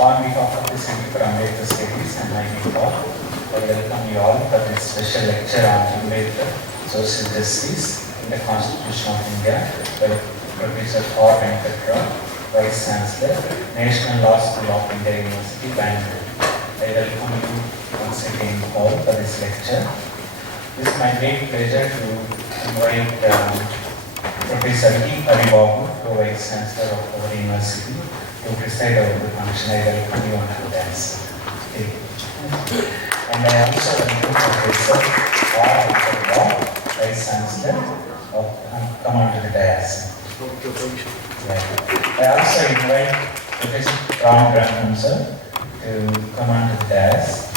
On behalf of the Center for Ambedkar Studies and my behalf, I welcome you all for this special lecture on Ambedkar, Social Justice in the Constitution of India by Professor Venkat Rao, Vice Chancellor, National Law School of India University, Bangalore. I welcome you once again all for this lecture. It is my great pleasure to invite Professor Litt, Vice Chancellor of our university, to preside over the function. I welcome you on the dance. Okay. And I also welcome Professor Rao, Vice Chancellor of come on to the dais. Yeah. I also invite Professor Ram sir to come on to the dais.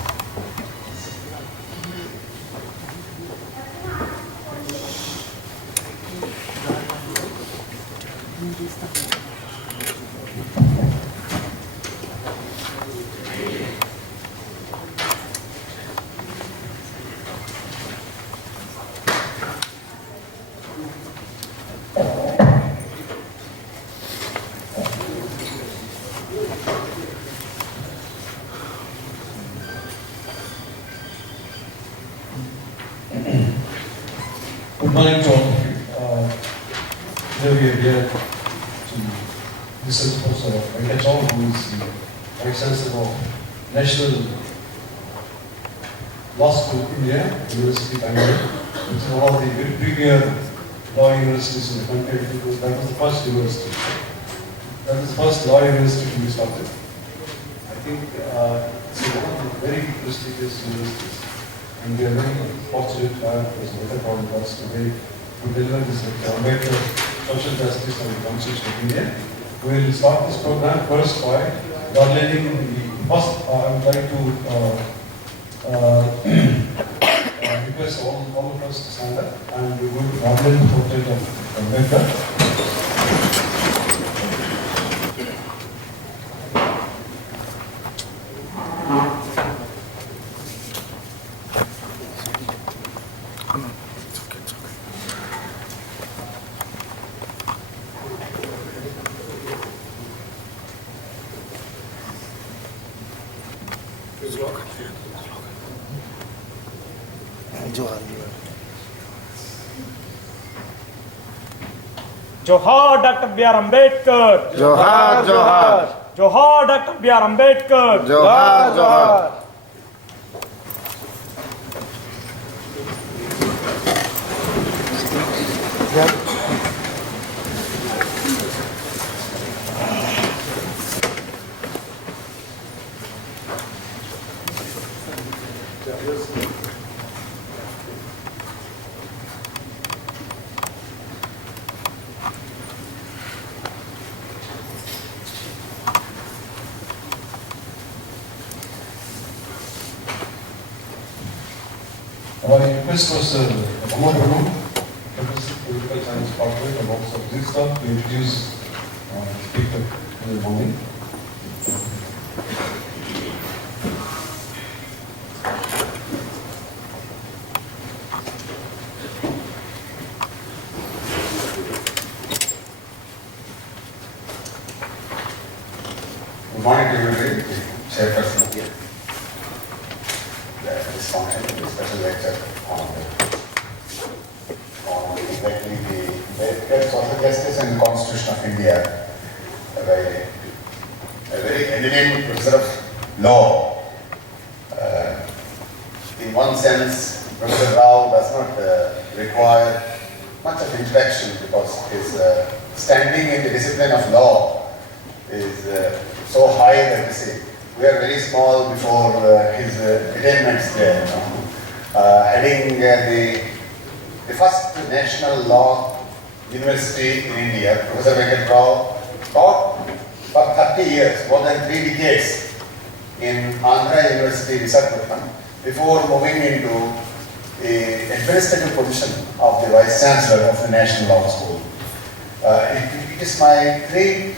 Good morning to all of you. Today we are here to listen to Professor Venkat Rao, who is the Vice Chancellor of National Law School India, University Bangalore. It's one of the very premier law universities in the country because that was the first university. That was the first law university to be started. I think it's one of the very prestigious universities. And we are very fortunate to have Professor Venkat Rao with us today to deliver this lecture on Ambedkar, Social Justice and the Constitution of India. We will start this program first by garlanding the first. I would like to request all of us to stand up and we will garland the portrait of Ambedkar. Johar Dr. B.R. Ambedkar. Johar, Johar. Johar Dr. B.R. Ambedkar. Johar, Johar. I request Professor Venkata, Professor of Political Science Department and also Litt to introduce the speaker in the morning. Good morning to everybody, Chairperson here. This morning, the special lecture on exactly the social justice and the Constitution of India by a very eminent professor of law. In one sense, Professor Rao does not require much of introduction because his standing in the discipline of law is so high that we are very small before his attainments there. Heading the first national law university in India, Professor Venkat Rao taught for 30 years, more than 3 decades in Andhra University, Visakhapatnam, before moving into the administrative position of the Vice Chancellor of the National Law School. It is my great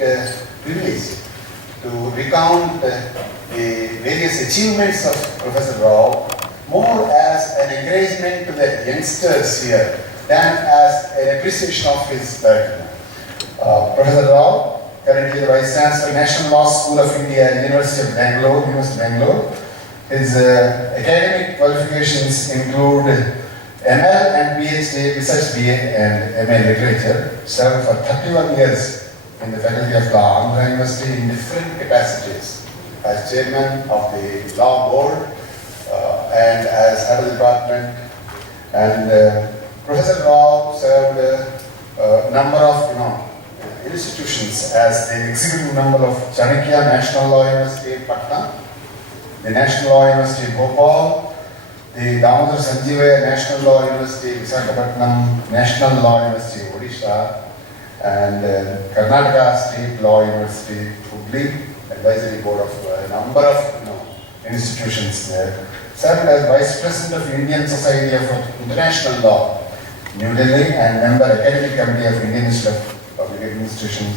privilege to recount the various achievements of Professor Rao more as an encouragement to the youngsters here than as an appreciation of his work. Professor Rao currently the Vice Chancellor, National Law School of India, University of Bangalore. His academic qualifications include ML and Ph.D. besides BA and MA Literature. Served for 31 years in the Faculty of Law, Andhra University, in different capacities as Chairman of the Law Board and as Head of the Department. And Professor Rao served a number of institutions as the executive member of Chanakya National Law University, Patna, the National Law University, Bhopal, the Damodar Sanjeevaya National Law University, Visakhapatnam, National Law University, Odisha, and Karnataka State Law University, Hubli, Advisory Board of a number of institutions there. Served as Vice President of Indian Society of International Law, New Delhi, and member Academic Committee of Indian Institute of Public Administration,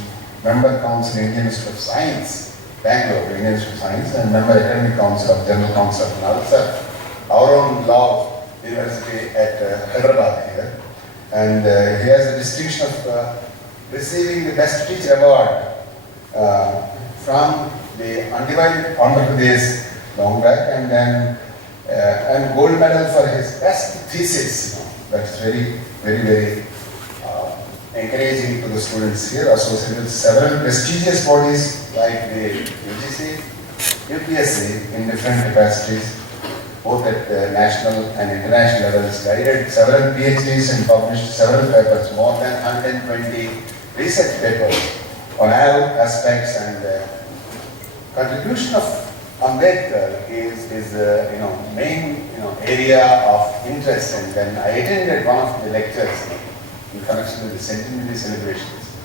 member Council Indian Institute of Science, Bangalore, Indian Institute of Science, and member Academic Council of General Council of Nalsa, our own law university at Hyderabad here. And he has the distinction of receiving the Best Teacher Award from the undivided Andhra Pradesh long back, and then and gold medal for his best thesis. That's very encouraging to the students here, associated with several prestigious bodies like the UGC, UPSC in different capacities, both at national and international levels, guided several PhDs and published several papers, more than 120 research papers on all aspects. And contribution of Ambedkar is main area of interest. And then I attended one of the lectures in connection with the centenary celebrations.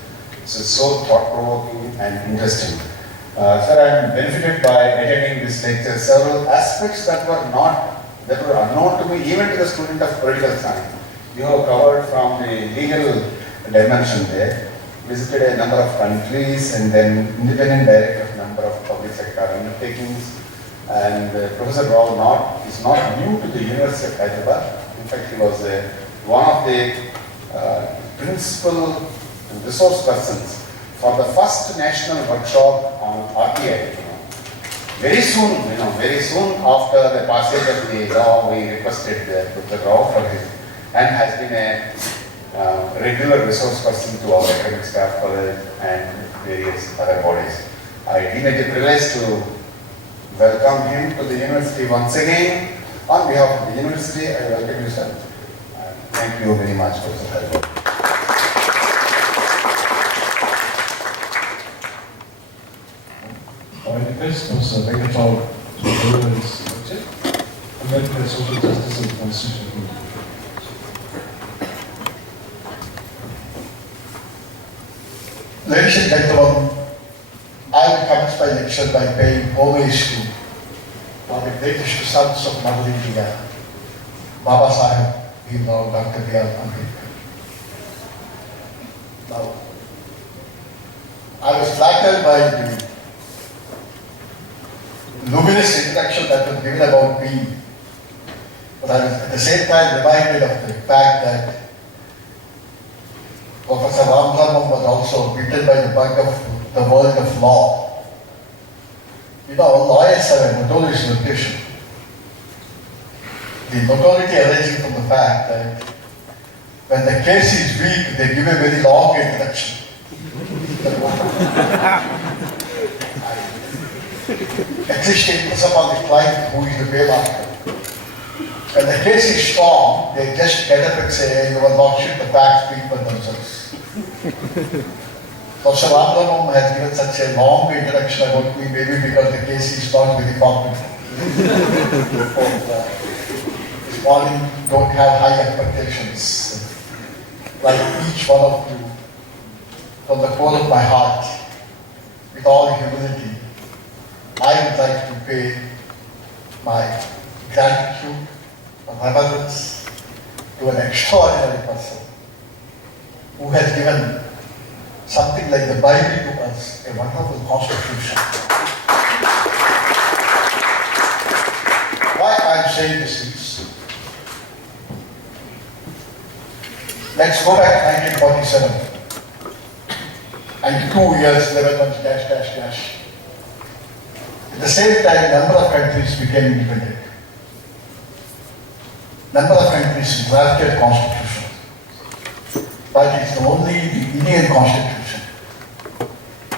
So it's so thought-provoking and interesting. Sir, I am benefited by attending this lecture. Several aspects that were unknown to me, even to the student of political science. You have covered from the legal dimension there, visited a number of countries, and then independent director of a number of public sector undertakings. And Professor Rao is not new to the University of Hyderabad. In fact, he was one of the principal resource persons for the first national workshop on RTI. Very soon after the passage of the law, we requested Professor Rao for his, and has been a regular resource person to our academic staff, college, and various other bodies. I deem it a privilege to welcome him to the university once again. On behalf of the university, I welcome you, sir. Thank you very much, Professor Rao. I request Professor Venkat Rao to deliver his lecture, Ambedkar, Social Justice and Constitutional. Ladies and gentlemen, I will commence my lecture by paying homage to one of the greatest sons of Mother India, Baba Sahib Bhimrao Dr. B.R. Ambedkar. Now, I was flattered by the luminous introduction that was given about me, but I was at the same time reminded of the fact that Professor Ramthamam was also beaten by the bug of the world of law. Lawyers have a notorious reputation. The notoriety arising from the fact that when the case is weak, they give a very long introduction. Existing impress upon the client who is the paymaster. When the case is strong, they just get up and say, "Your Lordship, the facts speak for themselves." Professor Ramthamam has given such a long introduction about me, maybe because the case is not very competent. This morning, don't have high expectations. Like each one of you, from the core of my heart, with all humility, I would like to pay my gratitude and reverence to an extraordinary person who has given something like the Bible to us, a wonderful constitution. Why I am saying this is, let's go back to 1947. and 2 years 11 months dash dash dash. At the same time, number of countries became independent. Number of countries drafted constitutions, but it's only the Indian constitution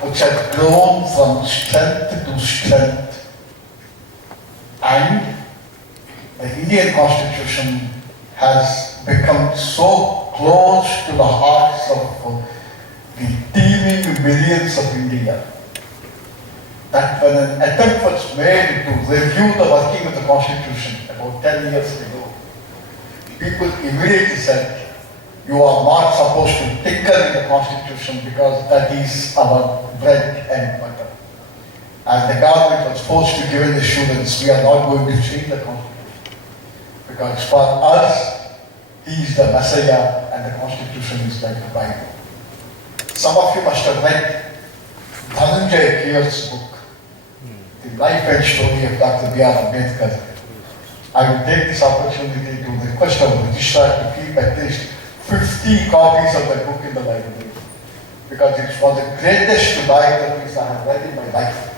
which has grown from strength to strength, and the Indian constitution has become so close to the hearts of the teeming millions of India that when an attempt was made to review the working of the constitution about 10 years ago, people immediately said, you are not supposed to tinker in the constitution because that is our bread and butter. And the government was forced to give an assurance, we are not going to change the constitution. Because for us, he is the Messiah and the constitution is like the Bible. Some of you must have read Dhananjay Kear's book, The Life and Story of Dr. B.R. Ambedkar. I will take this opportunity to request our registrar to keep at least 50 copies of the book in the library, because it's one of the greatest biographies I have read in my life.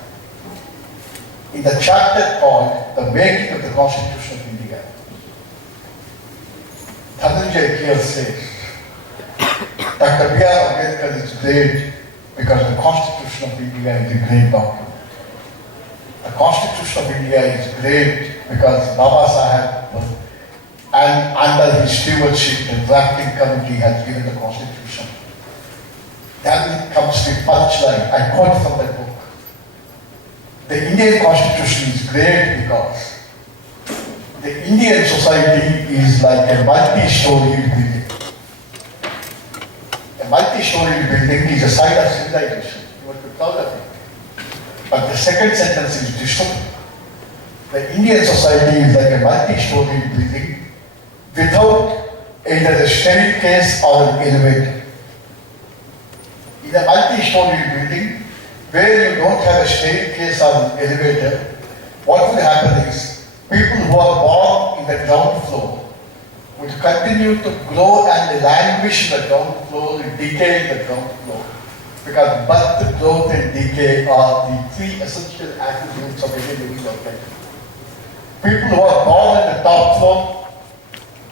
In the chapter called The Making of the Constitution of India, Dhananjay Kear says, Dr. B.R. Ambedkar is great because the Constitution of India is a great document. The Constitution of India is great because Baba Sahib and under his stewardship, the drafting committee has given the Constitution. Then comes the punchline. I quote from that book. The Indian Constitution is great because the Indian society is like a multi-storied building. A multi-storied building is a sign of civilization. You must be proud of it. But the second sentence is dystopic. The Indian society is like a multi-storied building without either a staircase or an elevator. In a multi-storied building where you don't have a staircase or an elevator, what will happen is people who are born in the ground floor would continue to grow and languish in the ground floor and decay in the ground floor. Because birth, growth and decay are the three essential attributes of any living organism. People who are born at the top floor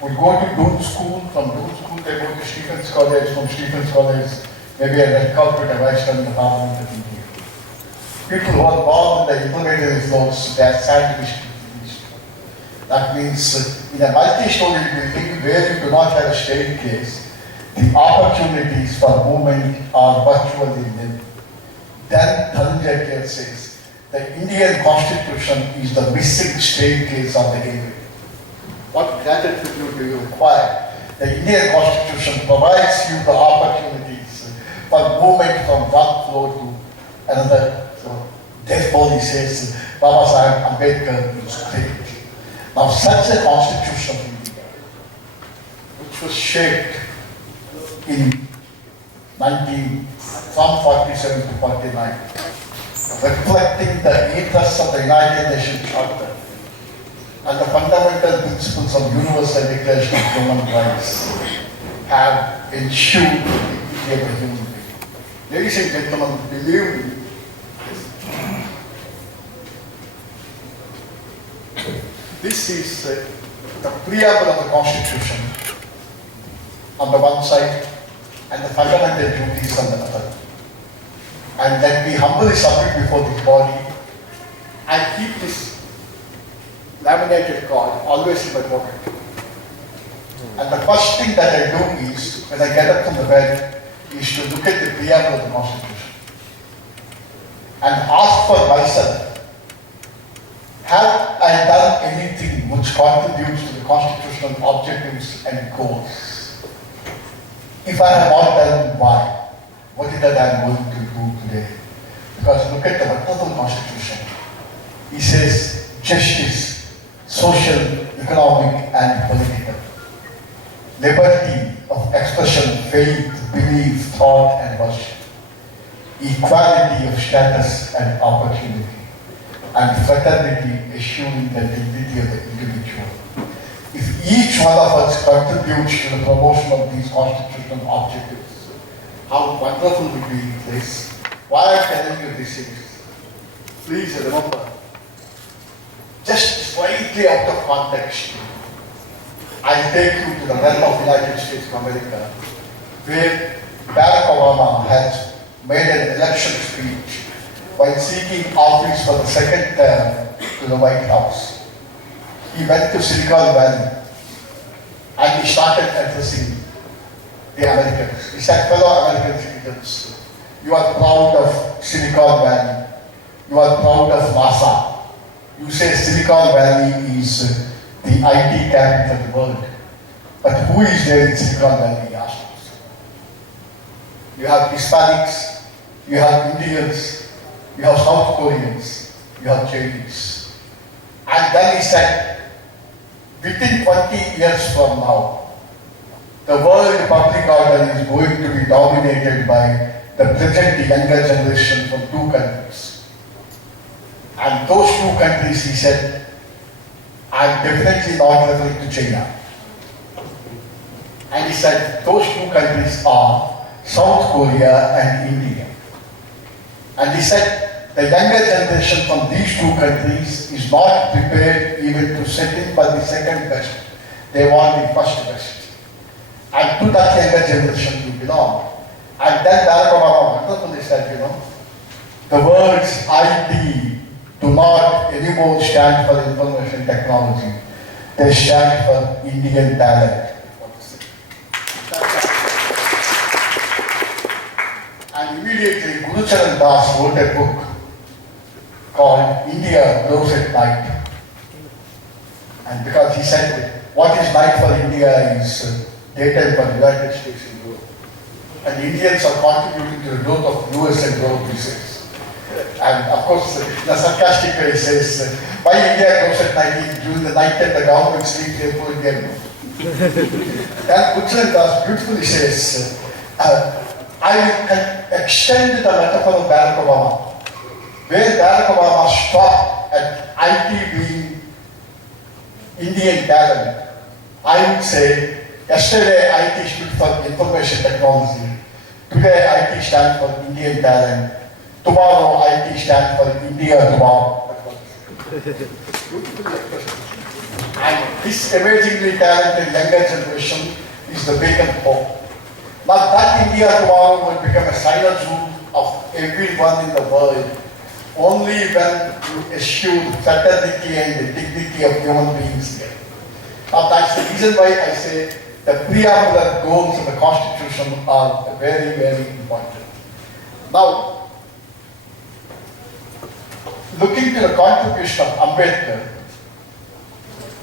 would go to Doon School, from Doon School they go to Stephens College, from Stephens College maybe a red carpet advice from the Parliament of India. People who are born in the intermediary floors, they are sandwiched. That means in a multi-story building where you do not have a staircase, the opportunities for movement are virtually nil. Then Dhananjay Kear says, the Indian Constitution is the missing staircase of the area. What gratitude do you require? The Indian Constitution provides you the opportunities for movement from one floor to another. So therefore he says, Baba Sahib Ambedkar is great. Now such a constitution of India, which was shaped in from 47 to 49, reflecting the ethos of the United Nations Charter and the fundamental principles of Universal Declaration of Human Rights, have ensured the dignity of the human being. Ladies and gentlemen, believe me, this is the preamble of the Constitution on the one side and the fundamental duties on the other. And let me humbly submit before this body. I keep this laminated card always in my pocket. And the first thing that I do is, when I get up from the bed, is to look at the preamble of the Constitution and ask for myself, have I done anything which contributes to the constitutional objectives and goals? If I have not done, why? What is that I am going to do today? Because look at the wonderful Constitution. It says justice, social, economic and political. Liberty of expression, faith, belief, thought and worship. Equality of status and opportunity. And fraternity, assuring the dignity of the individual. If each one of us contributes to the promotion of these constitutional objectives, how wonderful would be this. Why I'm telling you this is, please remember, just slightly out of context, I'll take you to the realm of United States of America, where Barack Obama has made an election speech while seeking office for the second term to the White House. He went to Silicon Valley and he started addressing the Americans. He said, fellow American citizens, you are proud of Silicon Valley. You are proud of NASA. You say Silicon Valley is the IT capital of the world. But who is there in Silicon Valley? He asked us. You have Hispanics, you have Indians, you have South Koreans, you have Chinese. And then he said, within 20 years from now, the world public order is going to be dominated by the present younger generation from two countries. And those two countries, he said, I'm definitely not referring to China. And he said, those two countries are South Korea and India. And he said, the younger generation from these two countries is not prepared even to settle for the second best. They want the first best. And to that younger generation you belong. And then Barack Obama wonderfully said, the words IT do not anymore stand for information technology. They stand for Indian talent. And immediately Guru Charan Das wrote a book called India Grows at Night. And because he said, what is night for India is daytime for the United States and Europe. And Indians are contributing to the growth of US and Europe, he says. And of course, the sarcastic way says, why India grows at night? During the night time the government sleeps, therefore India grows. And Guru Das beautifully says, I will extend the metaphor of Barack Obama. Where Barack Obama stopped at IT being Indian talent, I would say, yesterday IT stood for information technology, today IT stands for Indian talent, tomorrow IT stands for India tomorrow. And this amazingly talented younger generation is the beacon of hope. But that India tomorrow will become a silent room of everyone in the world only when you eschew fraternity and the dignity of human beings here. Now that's the reason why I say the preambular goals of the Constitution are very, very important. Now, looking to the contribution of Ambedkar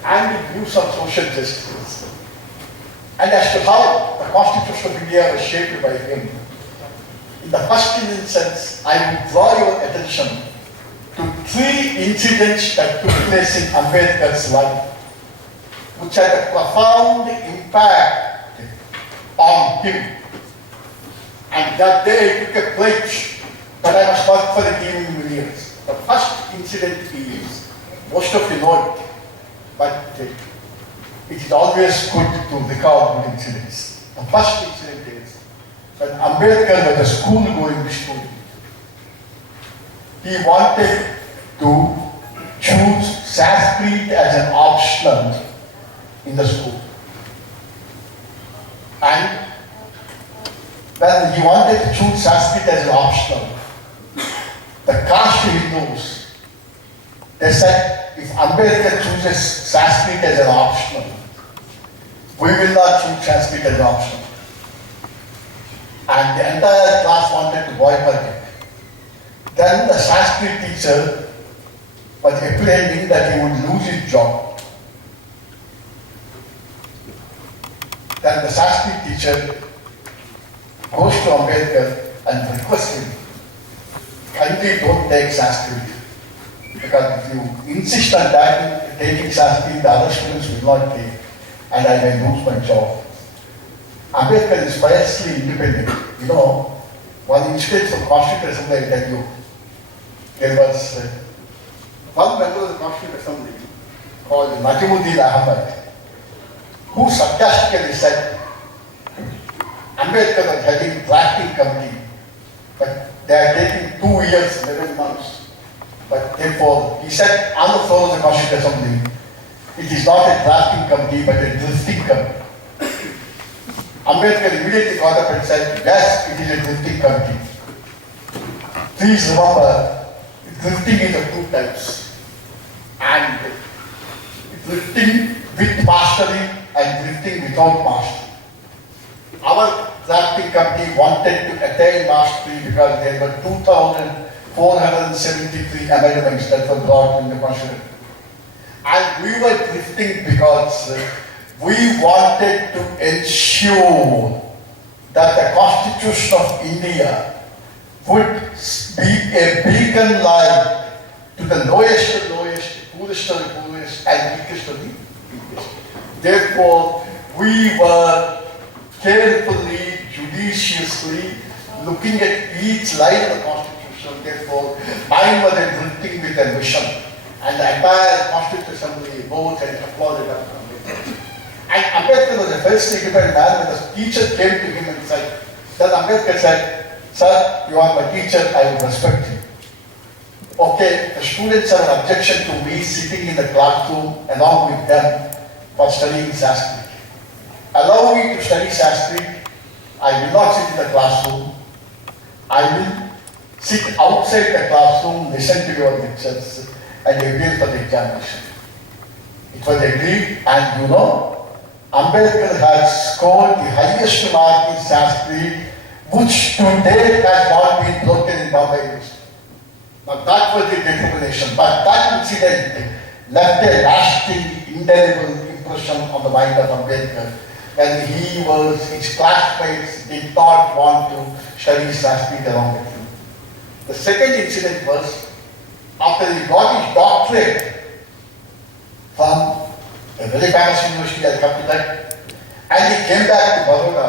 and the views on social justice, and as to how the Constitution of India was shaped by him, in the first instance, I would draw your attention to three incidents that took place in Ambedkar's life, which had a profound impact on him. And that day he took a pledge that I must work for the giving years. The first incident is, most of you know it, but it is always good to recall good incidents. The first incident is, when Ambedkar was a school-going student, he wanted to choose Sanskrit as an optional in the school. And when he wanted to choose Sanskrit as an optional, the caste Hindus, they said, if Ambedkar chooses Sanskrit as an optional, we will not choose Sanskrit as an optional. And the entire class wanted to boycott it. Then the Sanskrit teacher was apprehending that he would lose his job. Then the Sanskrit teacher goes to Ambedkar and requests him, kindly don't take Sanskrit. Because if you insist on that, taking Sanskrit, the other students will not take, and I may lose my job. Ambedkar is fiercely independent. One instance of Constituent Assembly, I tell you, there was one member of the Constituent Assembly called Najimuddin Ahmad, who sarcastically said, Ambedkar was heading drafting committee, but they are taking 2 years, 11 months. But therefore, he said on the floor of the Constituent Assembly, it is not a drafting committee, but a drifting committee. Ambedkar immediately got up and said, yes, it is a drifting committee. Please remember, drifting is of two types. And drifting with mastery and drifting without mastery. Our drafting committee wanted to attain mastery because there were 2,473 amendments that were brought in the Constitution. And we were drifting because we wanted to ensure that the Constitution of India would be a beacon light to the lowest of lowest, poorest of the poorest, and weakest of the weakest. Therefore, we were carefully, judiciously looking at each line of the Constitution. Therefore, mine was a drifting with a mission. And the entire Constituent Assembly voted and applauded Ambedkar. And Ambedkar was a very significant man when the teacher came to him and said, then Ambedkar said, sir, you are my teacher, I will respect you. Okay, the students have an objection to me sitting in the classroom along with them for studying Sanskrit. Allow me to study Sanskrit. I will not sit in the classroom. I will sit outside the classroom, listen to your lectures, and appear for the examination. It was agreed, and you know, Ambedkar has scored the highest mark in Sanskrit, which to date has not been broken in Bombay University. Now that was the determination, but that incident left a lasting, indelible impression on the mind of Ambedkar. When his classmates did not want to study Sanskrit along with him. The second incident was after he got his doctorate from a very famous university, I'll come to that, and he came back to Baroda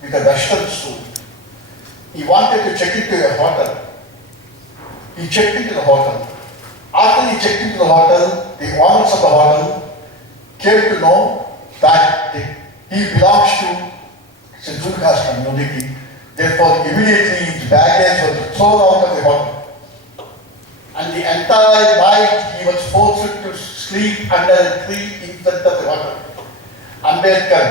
with a Western suit. He wanted to check into a hotel. He checked into the hotel. After he checked into the hotel, the owners of the hotel came to know that he belongs to scheduled caste community. Therefore, immediately his baggage was thrown out of the hotel. And the entire night he was forced to sleep under a tree in front of the hotel. Ambedkar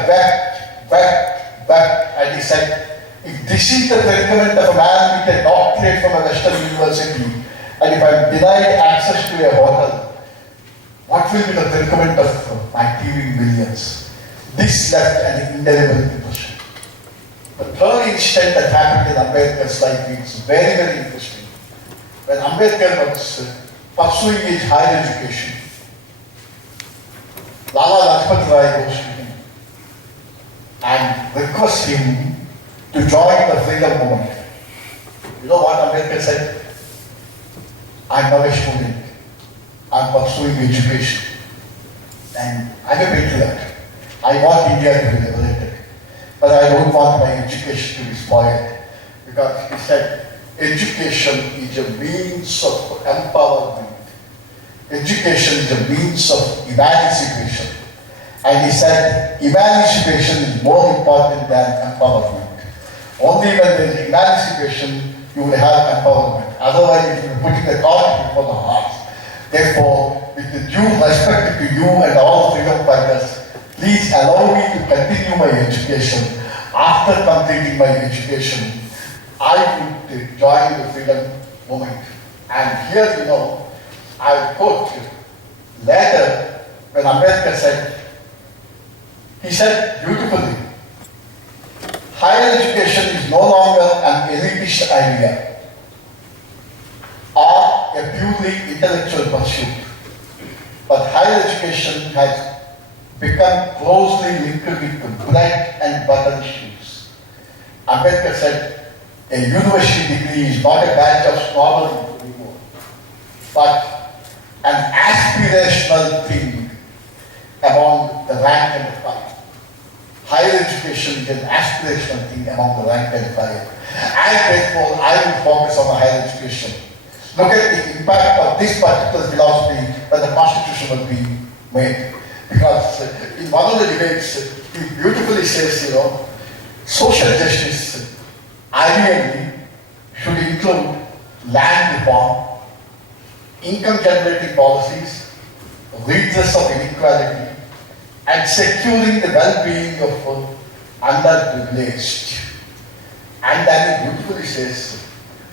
wept, and he said, if this is the predicament of a man with a doctorate from a Western university, and if I am denied access to a hotel, what will be the predicament of my thieving millions? This left an indelible impression. The third incident that happened in Ambedkar's life is very, very interesting. When Ambedkar was pursuing his higher education, Lala Lajpat Rai goes to him and requests him to join the freedom movement. You know what Ambedkar said? I'm not a student. I'm pursuing education. And I'm a patriot. I want India to be liberated. But I don't want my education to be spoiled. Because he said, education is a means of empowerment. Education is a means of emancipation. And he said, emancipation is more important than empowerment. Only when there is emancipation, you will have empowerment. Otherwise, you will be putting the cart before the horse. Therefore, with the due respect to you and all freedom fighters, please allow me to continue my education. After completing my education, I would join the freedom movement. And here, you know, I quote later when Ambedkar said, he said beautifully, higher education is no longer an elitist idea or a purely intellectual pursuit, but higher education has become closely linked with bread and butter issues. Ambedkar said, a university degree is not a badge of snobbery anymore, but an aspirational thing among the rank and file. Higher education is an aspirational thing among the rank and file. And therefore, I will focus on the higher education. Look at the impact of this particular philosophy when the Constitution was being made. Because in one of the debates, he beautifully says, you know, social justice ideally should include land reform, income generating policies, redress of inequality, and securing the well-being of underprivileged. And then it beautifully says,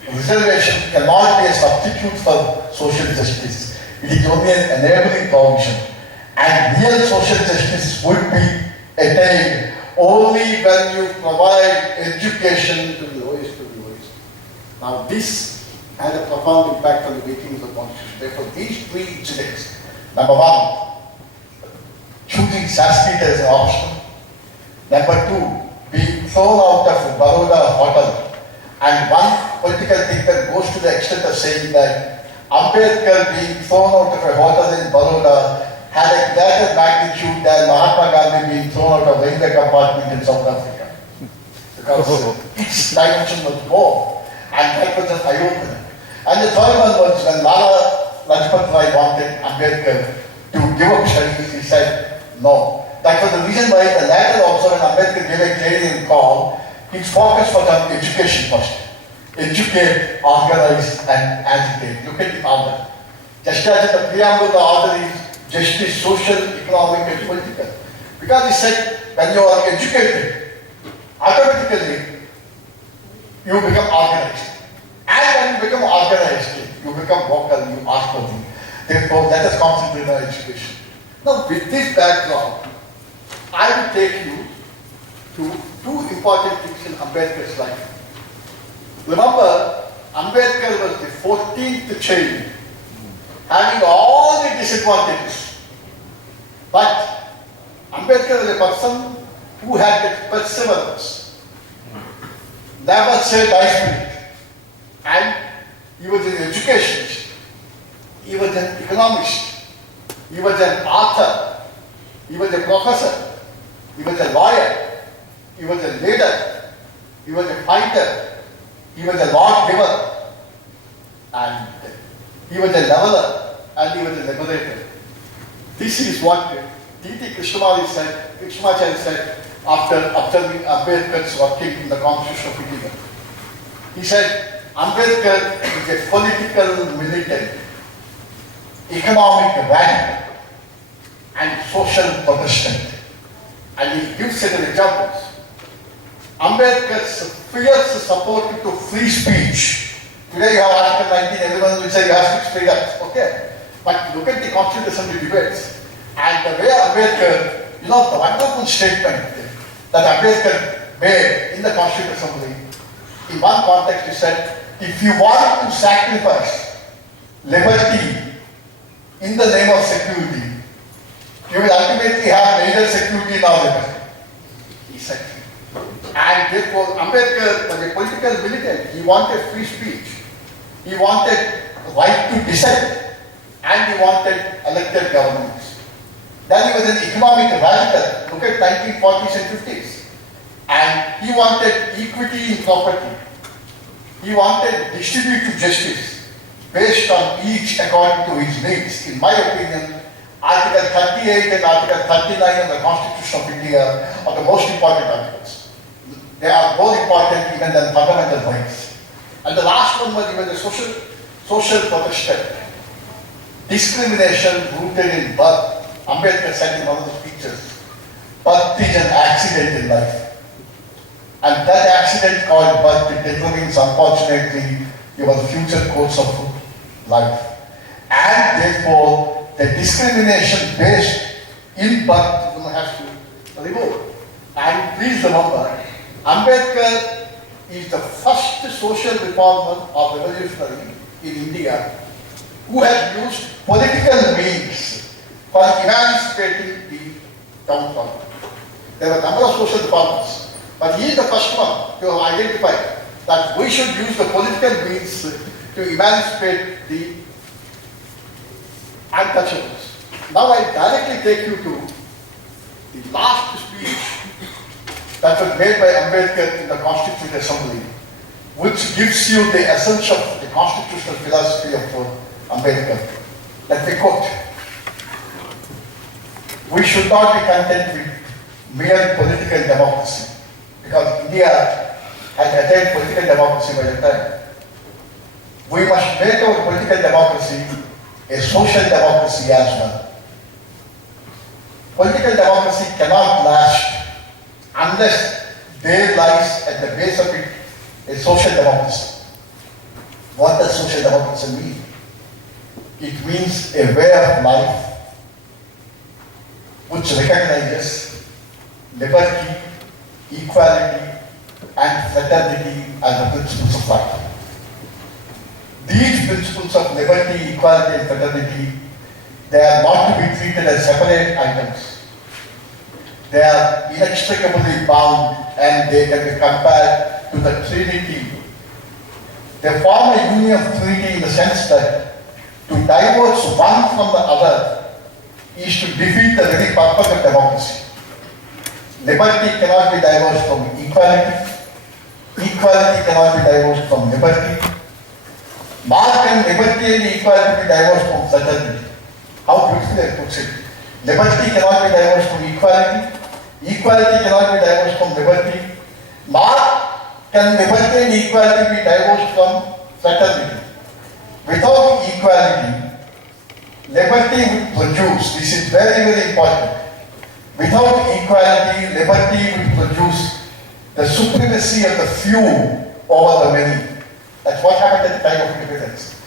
reservation cannot be a substitute for social justice. It is only an enabling provision. And real social justice would be attained only when you provide education to the lowest of the lowest. Now this had a profound impact on the making of the constitution. Therefore, these three incidents, number one, choosing Sanskrit as an option. Number two, being thrown out of Baroda hotel. And one political thinker goes to the extent of saying that Ambedkar being thrown out of a hotel in Baroda had a greater magnitude than Mahatma Gandhi being thrown out of a railway compartment in South Africa. Because its dimension was more. And that was an eye-opener. And the third one was when Lala Lajpat Rai wanted Ambedkar to give up studies, he said no. That was the reason why the latter also, when Ambedkar gave a clarion call, his focus was on education first. Educate, organize, and agitate. Look at the order. Just as in the preamble, the order is justice, social, economic, and political. Because he said, when you are educated, automatically you become organized. And when you become organized, you become vocal, you ask for things. Therefore, let us concentrate on education. Now, with this background, I will take you to two important things in Ambedkar's life. Remember, Ambedkar was the 14th child, having all the disadvantages. But Ambedkar was a person who had the perseverance, never said I spirit. And he was an educationist, he was an economist, he was an author, he was a professor, he was a lawyer, he was a leader, he was a fighter, he was a lawgiver, and he was a leveler, and he was a liberator. This is what T.T. Krishnamacharya said after observing Ambedkar's working in the Constitution of India. He said, Ambedkar is a political militant, economic radical, and social protestant. And he gives certain examples. Ambedkar's fierce support to free speech. Today you have Article 19, everyone will say you have 6 freedoms. Okay. But look at the Constituent Assembly debates. And the way Ambedkar, the wonderful statement that Ambedkar made in the Constituent Assembly, in one context he said, if you want to sacrifice liberty in the name of security, you will ultimately have neither security nor liberty. He said. And therefore, Ambedkar was a political militant. He wanted free speech. He wanted right to dissent. And he wanted elected governments. Then he was an economic radical. Look at 1940s and 50s. And he wanted equity in property. He wanted distributive justice based on each according to his needs. In my opinion, Article 38 and Article 39 of the Constitution of India are the most important articles. They are more important even than fundamental rights. And the last one was even the social protestant. Discrimination rooted in birth. Ambedkar said in one of the speeches, birth is an accident in life. And that accident called birth determines, unfortunately, your future course of life. And therefore, the discrimination based in birth has to remove. And please remember, Ambedkar is the first social reformer or revolutionary in India who has used political means for emancipating the downtrodden. There are a number of social reformers, but he is the first one to identify that we should use the political means to emancipate the untouchables. Now I directly take you to the last speech that was made by Ambedkar in the Constituent Assembly, which gives you the essence of the constitutional philosophy of Ambedkar. Let me quote. We should not be content with mere political democracy, because India has attained political democracy by the time. We must make our political democracy a social democracy as well. Political democracy cannot last unless there lies at the base of it a social democracy. What does social democracy mean? It means a way of life which recognizes liberty, equality, and fraternity as the principles of life. These principles of liberty, equality, and fraternity, they are not to be treated as separate items. They are inextricably bound and they can be compared to the Trinity. They form a union of Trinity in the sense that to divorce one from the other is to defeat the very purpose of democracy. Liberty cannot be divorced from equality. Equality cannot be divorced from liberty. Nor can liberty and equality be divorced from fraternity. How beautifully I put it. Liberty cannot be divorced from equality. Equality cannot be divorced from liberty. Nor can liberty and equality be divorced from fraternity. Without equality, liberty would produce, this is very, very important. Without equality, liberty would produce the supremacy of the few over the many. That's what happened at the time of independence.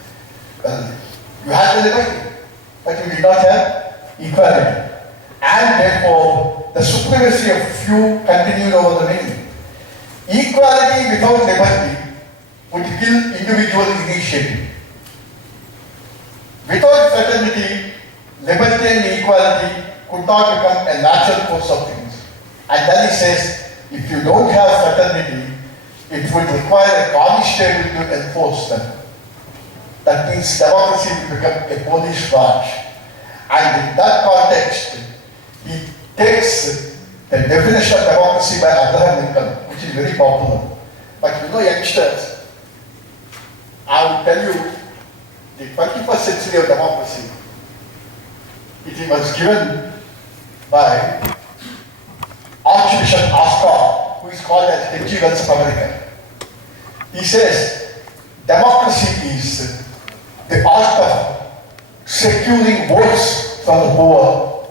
You had the liberty, but you did not have equality. And therefore, the supremacy of few continued over the many. Equality without liberty would kill individual initiative. Without fraternity, liberty and equality could not become a natural course of things. And then he says, if you don't have fraternity, it would require a constable to enforce them. That means democracy will become a police Raj. And in that context, he takes the definition of democracy by Abraham Lincoln, which is very popular. But you know, youngsters, I will tell you, the 21st century of democracy, it was given by Archbishop Ascot, who is called as H.G. Wells of America. He says, democracy is the art of securing votes from the poor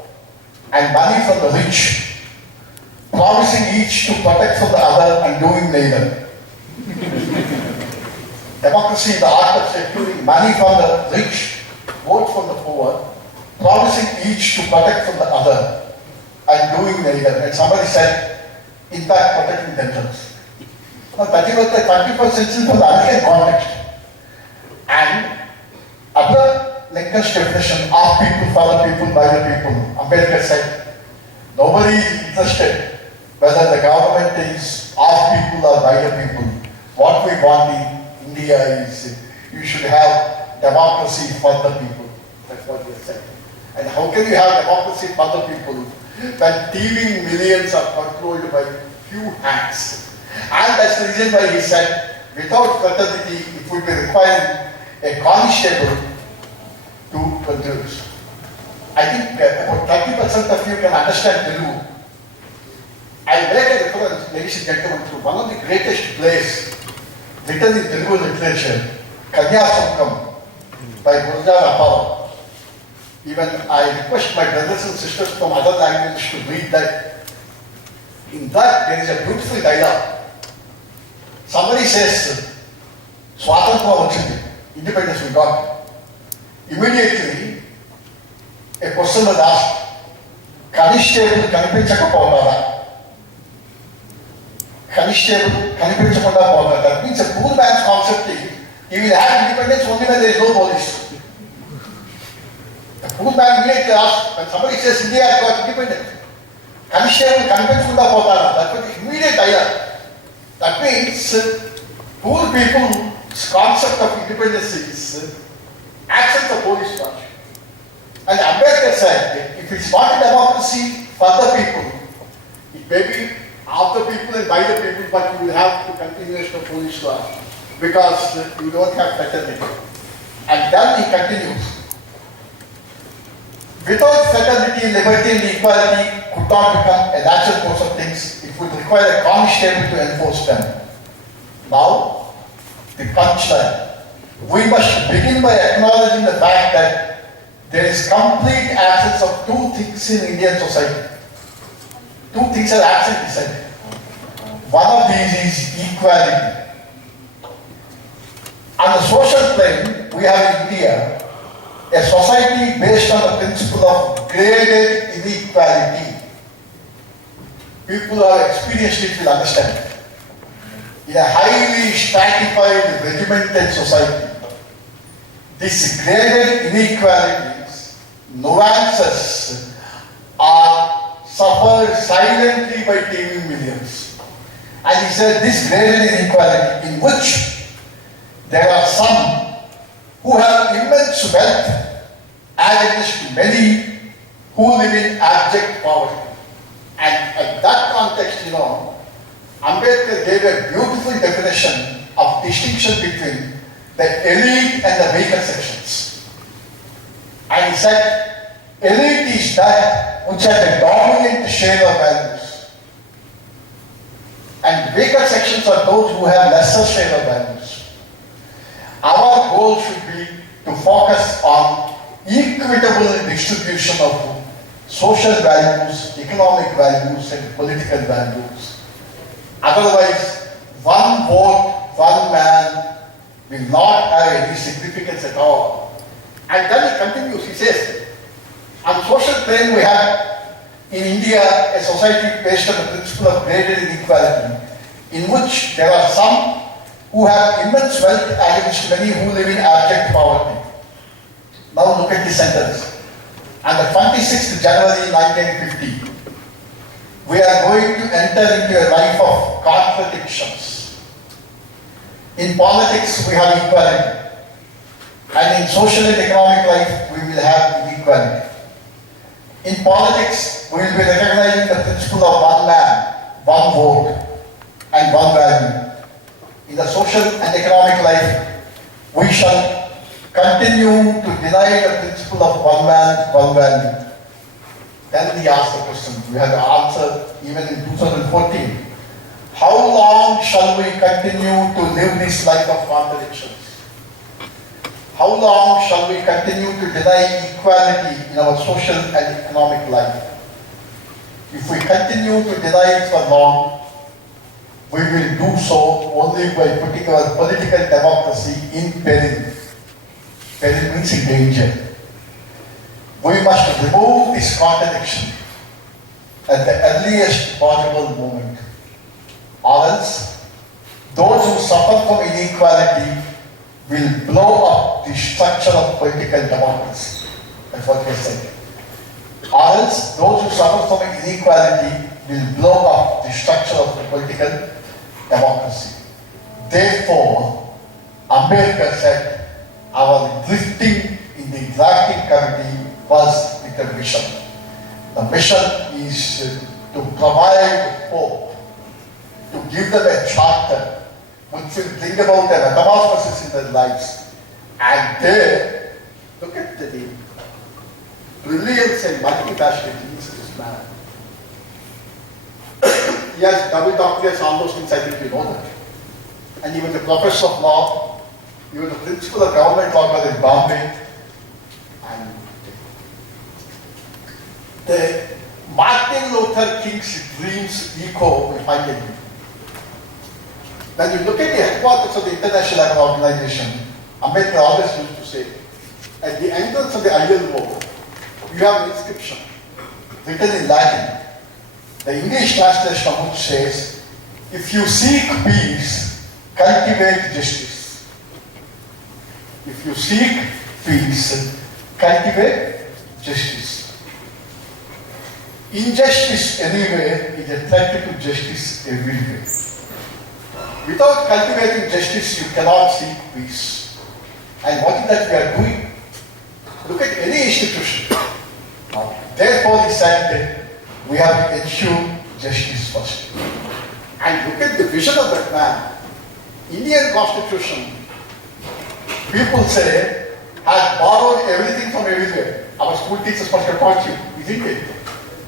and money from the rich, promising each to protect from the other and doing neither. Democracy is the art of securing money from the rich, votes from the poor, promising each to protect from the other and doing neither. And somebody said, in fact, protecting themselves. Now, that was the 21st century for the American context. And other Lincoln's definition of people, for the people, by the people, Ambedkar said, nobody is interested whether the government is of people or by the people. What we want in India is you should have democracy for the people. That's what he said. And how can you have democracy for the people when thieving millions are controlled by few hands? And that's the reason why he said, without fraternity, it would be requiring a constable to produce. I think about 30% of you can understand Telugu. I make a reference, ladies and gentlemen, to one of the greatest plays written in Telugu literature, Kanyasukam, by Gurjar Apollo. Even I request my brothers and sisters from other languages to read that. In that, there is a beautiful dialogue. Somebody says, Swatantra vachindi, independence we got. Immediately, a question was asked, Kanishtabu kanipinchakapotara. Kanishtabu kanipinchakapotara. That means a poor man's concept is, he will have independence only when there is no police. The poor man immediately asks, when somebody says India has got independence, Kanishtabu kanipinchakapotara. That was the immediate dialogue. That means poor people's concept of independence is absence of police branch. And Ambedkar said, if it's not a democracy for the people, it may be of the people and by the people, but you will have to continuation of police branch because you don't have fraternity. And then he continues. Without fraternity, liberty and equality could not become a natural course of things. It would require a constable to enforce them. Now, the punchline. We must begin by acknowledging the fact that there is complete absence of two things in Indian society. Two things are absent, he said. One of these is equality. On the social plane, we have in India a society based on the principle of graded inequality. People who have experienced it will understand. In a highly stratified, regimented society, these graded inequalities, nuances, are suffered silently by teeming millions. And he said this graded inequality in which there are some who have immense wealth as against many who live in abject poverty. And at that context, Ambedkar gave a beautiful definition of distinction between the elite and the weaker sections. And he said, elite is that which has a dominant share of values. And weaker sections are those who have lesser share of values. Our goal should be to focus on equitable distribution of social values, economic values, and political values. Otherwise, one vote, one man will not have any significance at all. And then he continues, he says, on social plane we have in India a society based on the principle of graded inequality, in which there are some who have immense wealth against many who live in abject poverty. Now look at the sentence. On the 26th January 1950, we are going to enter into a life of contradictions. In politics, we have equality. And in social and economic life, we will have inequality. In politics, we will be recognizing the principle of one man, one vote, and one value. In the social and economic life, we shall continue to deny the principle of one man, one value. Then he asked the question, we have the answer even in 2014. How long shall we continue to live this life of contradictions? How long shall we continue to deny equality in our social and economic life? If we continue to deny it for long, we will do so only by putting our political democracy in peril. Peril means in danger. We must remove this contradiction at the earliest possible moment. Or else, those who suffer from inequality will blow up the structure of political democracy. That's what he said. Or else, those who suffer from inequality will blow up the structure of the political democracy. Therefore, Ambedkar said, our drifting in the drafting committee was with a mission. The mission is to provide hope, to give them a charter which will bring about a metamorphosis in their lives. And there, look at the brilliance and multi-passionateness of this man. He has double doctorates, all those things, I think you know that. And he was a professor of law, he was a principal of government law in Bombay. And the Martin Luther King's dreams echo behind him. When you look at the headquarters of the International Labour Organization, Ambedkar always used to say, at the entrance of the Iron Wall, you have an inscription written in Latin. The English translation of which says, if you seek peace, cultivate justice. If you seek peace, cultivate justice. Injustice anywhere is a threat to justice everywhere. Without cultivating justice, you cannot seek peace. And what is that we are doing? Look at any institution. Therefore, he said, we have to ensure justice first. And look at the vision of that man. Indian Constitution, people say, has borrowed everything from everywhere. Our school teachers must have taught you, isn't it?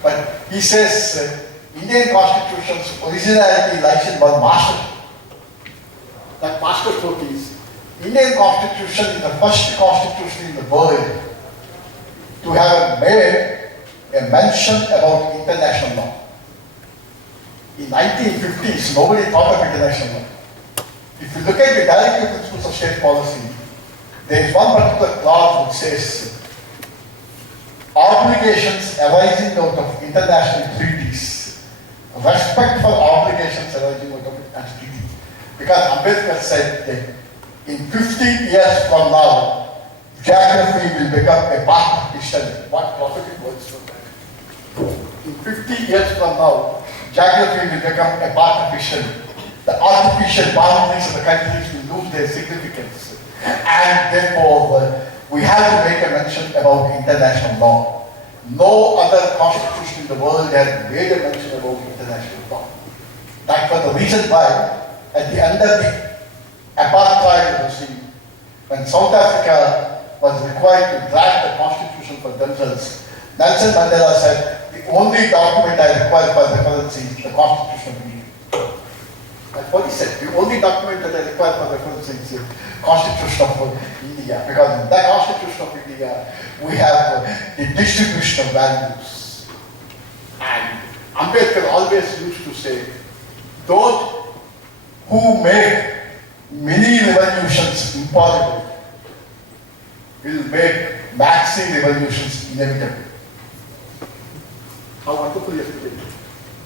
But he says, Indian Constitution's originality lies in one master. That master stroke is, Indian Constitution is the first constitution in the world to have made a mention about international law. In 1950s, nobody thought of international law. If you look at the directive principles of state policy, there is one particular clause which says, obligations arising out of international treaties, respect for obligations arising out of international treaties. Because Ambedkar said that in 50 years from now, geography will become a part of history. What prophetic words from that? In 50 years from now, geography will become a part of history. The artificial boundaries of the countries will lose their significance. And therefore, we have to make a mention about international law. No other constitution in the world has made a mention about international law. That was the reason why, at the end of the apartheid regime, when South Africa was required to draft the constitution for themselves, Nelson Mandela said, the only document I require for reference is the Constitution of India. That's what he said. The only document that I require for reference is the Constitution of India. Because in the Constitution of India, we have the distribution of values. And Ambedkar always used to say, those who make mini revolutions impossible will make maxi revolutions inevitable. How wonderful is it?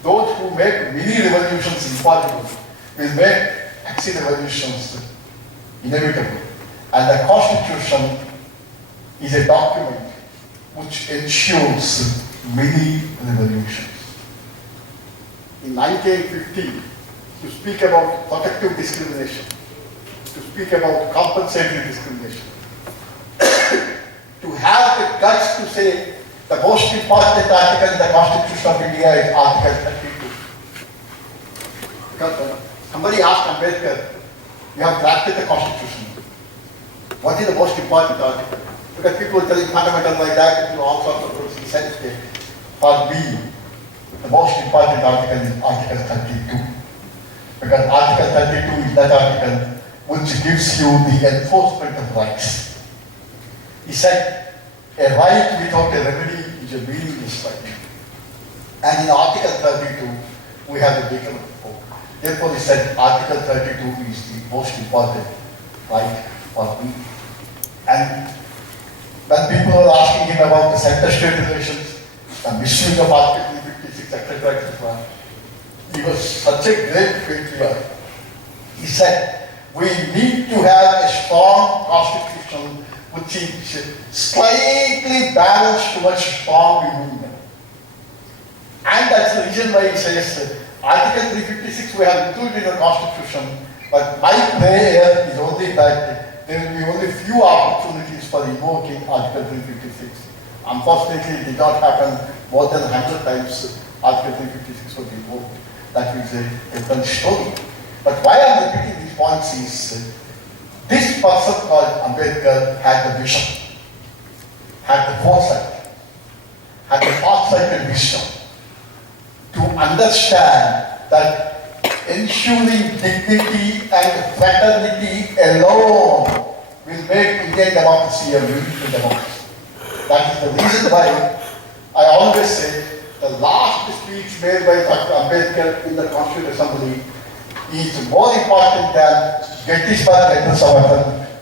Those who make mini revolutions impossible will make maxi revolutions inevitable. And the Constitution is a document which ensures many revolutions. In 1950, to speak about protective discrimination, to speak about compensatory discrimination, to have the guts to say the most important article in the Constitution of India is Article 32. Because somebody asked Ambedkar, you have drafted the Constitution. What is the most important article? Because people are telling fundamental like that, into all sorts of rules. He said, for me, the most important article is Article 32. Because Article 32 is that article which gives you the enforcement of rights. He said, a right without a remedy is a meaningless right. And in Article 32, we have the beacon of hope. Therefore, he said, Article 32 is the most important right for me. And when people were asking him about the center-state relations, the misuse of Article 356, etc., etc., he was such a great patriot. He said, we need to have a strong constitution which is slightly balanced towards strong union. And that's the reason why he says, Article 356 we have included in the constitution, but my prayer is only that there will be only few opportunities for invoking Article 356. Unfortunately, it did not happen more than 100 times Article 356 was invoked. That is a different story. But why I'm repeating these points is, this person called Ambedkar had the vision, had the foresight, had the foresight wisdom to understand that ensuring dignity and fraternity alone will make Indian democracy a beautiful democracy. That is the reason why I always say the last speech made by Dr. Ambedkar in the Constituent Assembly is more important than Gettysburg Address of Abraham Lincoln.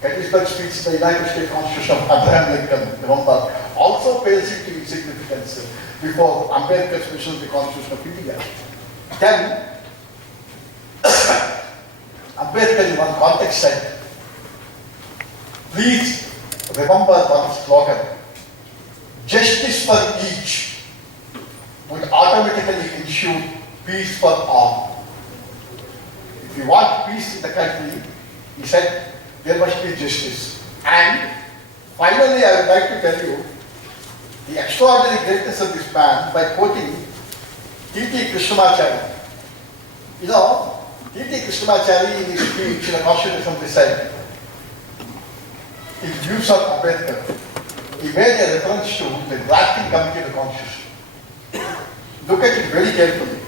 Gettysburg speech, the United States Constitution of Abraham Lincoln, remember, also pales into insignificance before Ambedkar's vision of the Constitution of India. Then, Ambedkar in one context said, please remember one slogan, justice for each would automatically ensure peace for all. If you want peace in the country, he said, there must be justice. And finally, I would like to tell you the extraordinary greatness of this man by quoting T.T. Krishnamacharya. You know, T.T. Krishnamacharya in his speech in the Constitution Assembly said, his views on Ambedkar, he made a reference to the drafting committee of the Constitution. look at it very carefully.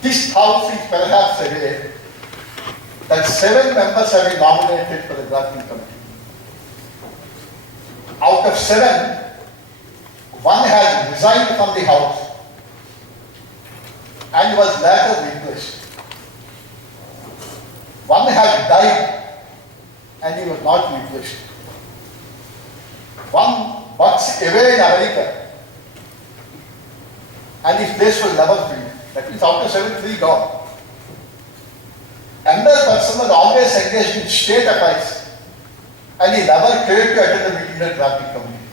This house is perhaps a way that 7 members have been nominated for the drafting committee. Out of 7, 1 has resigned from the house and was later replaced. 1 has died and he was not replaced. 1 works away in America and his place will never be. That means out of 7, 3 gone. Another person was always engaged in state affairs and he never cared to attend the meeting of the drafting committee.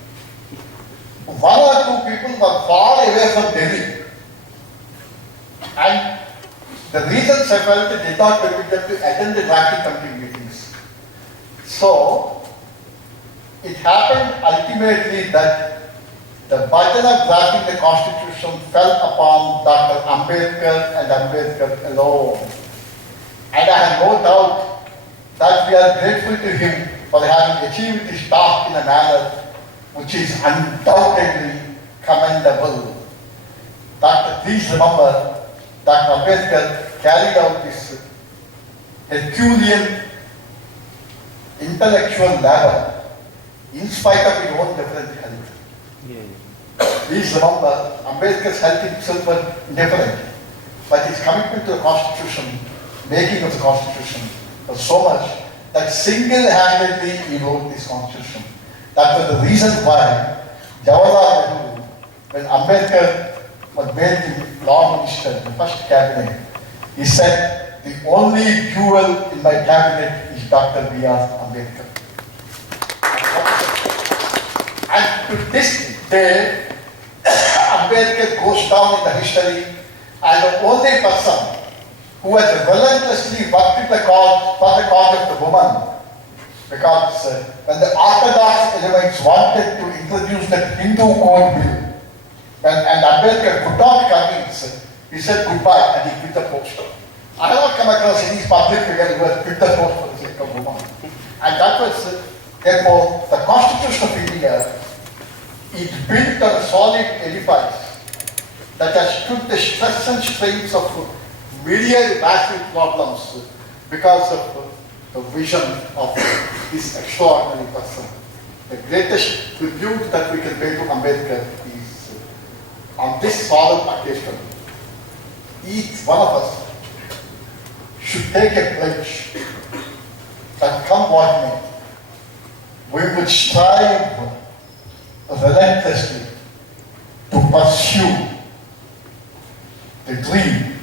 1 or 2 people were far away from Delhi and the reasons I felt it did not permit them to attend the drafting committee meetings. So, it happened ultimately that the burden of drafting the constitution fell upon Dr. Ambedkar and Ambedkar alone. And I have no doubt that we are grateful to him for having achieved this task in a manner which is undoubtedly commendable. Please remember, Dr. Ambedkar carried out this Herculean intellectual labor in spite of his own different health. Please remember, Ambedkar's health itself was different, but his commitment to the constitution, making of the constitution, was so much that single-handedly he wrote this constitution. That was the reason why Jawaharlal Nehru, when Ambedkar was made the law minister, the first cabinet, he said, the only jewel in my cabinet is Dr. B.R. Ambedkar. And to this day, Ambedkar goes down in the history as the only person who has relentlessly worked for the cause of the woman. Because when the orthodox elements wanted to introduce the Hindu code bill, and Ambedkar could not convince, he said goodbye and he quit the post. I have not come across any public figure who has quit the post for the sake of woman. And that was, therefore, the Constitution of India is built on a solid edifice that has stood the stress and strains of myriad massive problems because of the vision of this extraordinary person. The greatest tribute that we can pay to Ambedkar is on this solemn occasion, each one of us should take a pledge that come what may, we would strive relentlessly to pursue the dream,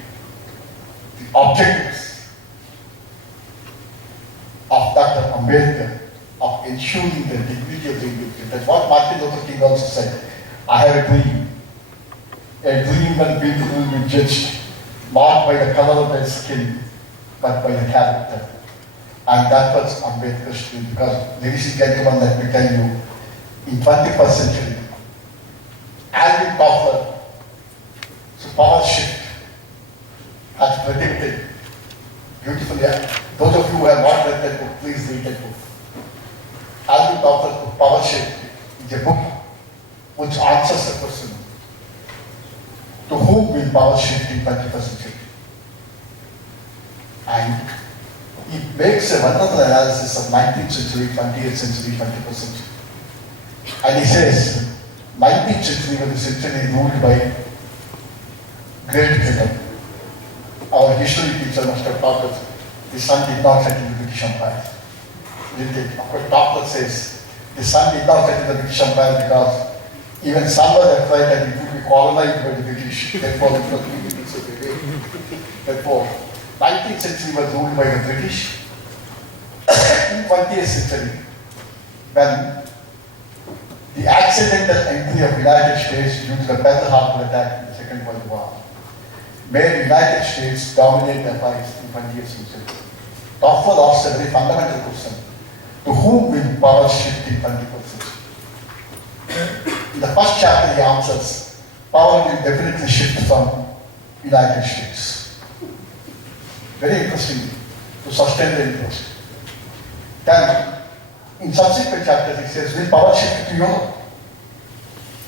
the objectives of Dr. Ambedkar of ensuring the dignity of the individual. That's what Martin Luther King also said. I have a dream when people will be judged not by the color of their skin, but by the character. And that was Ambedkar's dream, because, ladies and gentlemen, let me tell you, in 21st century, Alvin Toffler, power shift, has predicted beautifully. Those of you who have not read that book, please read that book. Alvin Toffler's book, Power Shift, is a book which answers the question, to whom will power shift in 21st century? And it makes a wonderful analysis of 19th century, 20th century, 21st century. And he says, 19th century was a century ruled by Great Britain. Our history teacher must have taught us the sun did not set in the British Empire. Of course, Toffler says the sun did not set in the British Empire because even some were afraid that it would be colonized by the British. Therefore, it was being set away. Therefore, 19th century was ruled by the British. In 20th century, when the accidental entry of United States due to the Pearl Harbor attack in the Second World War made the United States dominate the affairs in 20th century. Toffler asks a very fundamental question: to whom will power shift in 21st century? In the first chapter, he answers, power will definitely shift from United States. Very interesting to sustain the interest. Then, in subsequent chapters, he says, will power shift to Europe?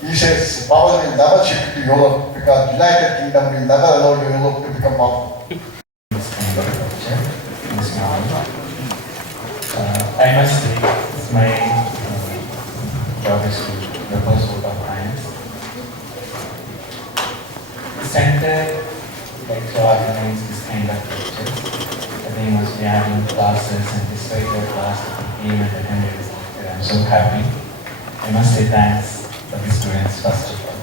He says power will never shift to Europe because United Kingdom will never allow Europe to become powerful. This kind of lecture is now. I must say, it's my job is to propose vote of thanks. The center like to organize this kind of lectures. I think must be having classes and despite their class, they came and attended this lecture. I'm so happy. I must say thanks for the students first of all.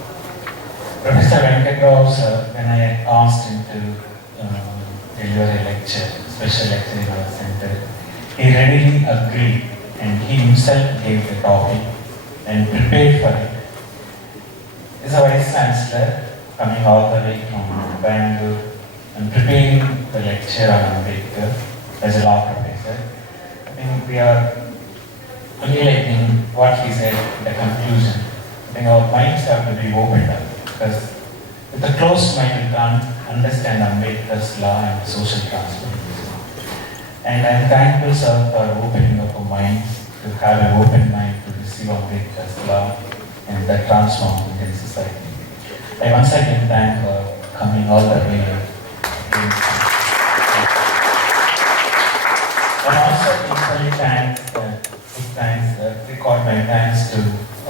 Professor Venkat Rao, sir, when I asked him to deliver a lecture, special lecture in our center, he readily agreed and he himself gave the topic and prepared for it. He is a Vice Chancellor coming all the way from Bangalore and preparing the lecture on Ambedkar as a law professor. I think we are emulating what he said in the conclusion. I think our minds have to be opened up because with a closed mind we can't understand Ambedkar's law and social transformation. And I am thankful, sir, for opening up our minds to have an open mind to receive Ambedkar's law and that transform Indian society. I once again thank for coming all the way. And also equally record my thanks to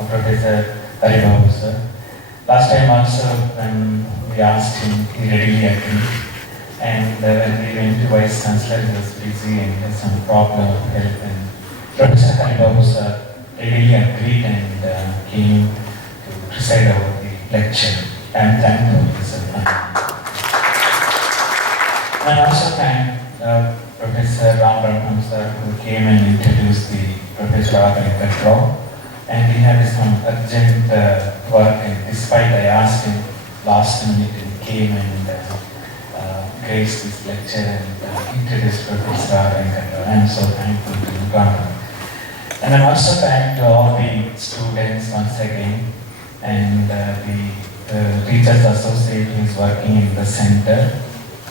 Professor Hyderabad, sir. Last time also when we asked him, he readily agreed. And when we went to Vice Chancellor, he was busy and had some problem of health. And Professor Hyderabad, sir, readily agreed and came to preside over the lecture. I am thankful, sir. And I also thank Professor Ram sir, who came and introduced the Professor Venkat Rao. And he had some urgent work, and despite I asked him last minute, he came and graced this lecture and introduced Professor Venkat Rao. I am so thankful to him. And I'm also thankful to all the students once again, and the Teachers Associate who is working in the center,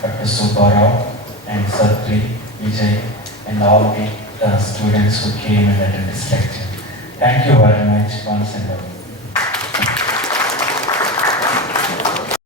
Dr. Subbarao and Satri, Vijay, and all the students who came and attended this lecture. Thank you very much once and all.